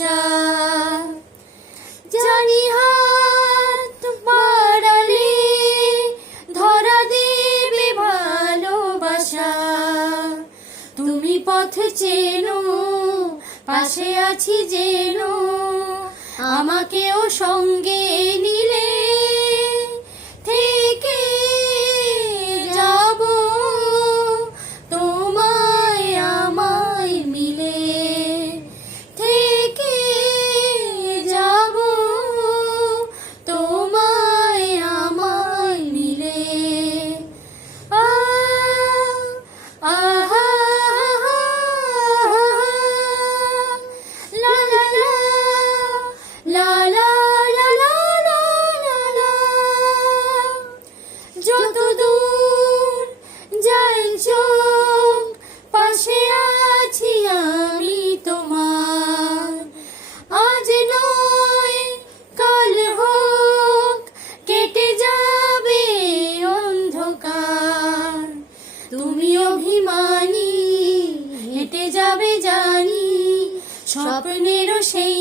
আশা। জানি হাত বাড়ালে ধরা দেবে ভালোবাসা। তুমি পথ চেনো, পাশে আছি যেনো, আমাকেও সঙ্গে নিলে থেকে যাব তোমায় আমায় মিলে, থেকে যাব তোমায় আমায় মিলে। আহা লা লা লা লা লা লা লা লা লা লা। যত দূর যাই চোখ, পাশে আছি আমি তোমার। আজ নয় কাল হোক কেটে যাবে অন্ধকার। তুমি অভিমানী হেঁটে যাবে জানি, স্বপ্নেরও সেই